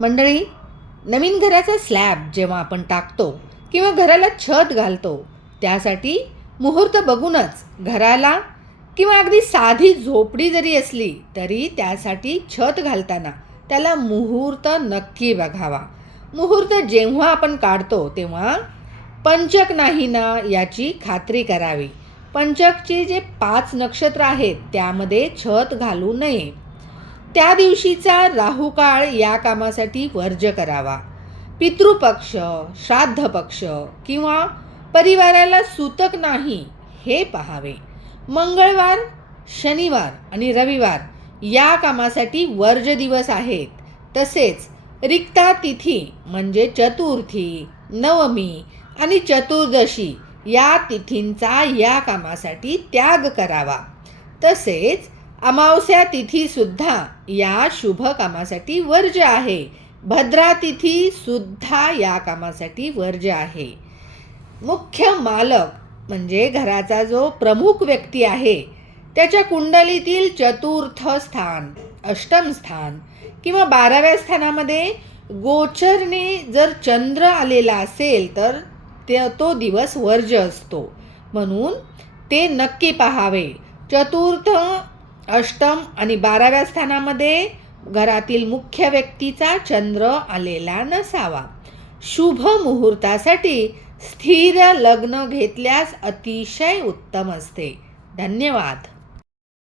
मंडळी नवीन घराचा स्लॅब जेव्हा आपण टाकतो किंवा घराला छत घालतो त्यासाठी मुहूर्त बघूनच घराला किंवा अगदी साधी झोपडी जरी असली तरी त्यासाठी छत घालताना त्याला मुहूर्त नक्की बघावा. मुहूर्त जेव्हा आपण काढतो तेव्हा पंचक नाही ना याची खात्री करावी. पंचकचे जे पाच नक्षत्र आहेत त्यामध्ये छत घालू नये. त्या दिवशीचा राहुकाळ या कामासाठी वर्ज करावा. पितृपक्ष श्राद्ध पक्ष किंवा परिवाराला सूतक नाही हे पहावे. मंगळवार शनिवार आणि रविवार या कामासाठी वर्ज दिवस आहेत. तसेच रिक्ता तिथी म्हणजे चतुर्थी नवमी आणि चतुर्दशी या तिथींचा या कामासाठी त्याग करावा. तसेच अमावस्या तिथीसुद्धा या शुभ कामासाठी वर्ज आहे. भद्रा या कामासाठी वर्ज आहे. मुख्य मालक म्हणजे घराचा जो प्रमुख व्यक्ती आहे त्याच्या कुंडलीतील चतुर्थ स्थान अष्टम स्थान किंवा बाराव्या स्थानामध्ये गोचरने जर चंद्र आलेला असेल तर ते तो दिवस वर्ज्य असतो. म्हणून ते नक्की पाहावे. चतुर्थ अष्टम आणि बाराव्या स्थानामध्ये घरातील मुख्य व्यक्तीचा चंद्र आलेला नसावा. शुभ मुहूर्तासाठी स्थिर लग्न घेतल्यास अतिशय उत्तम असते. धन्यवाद.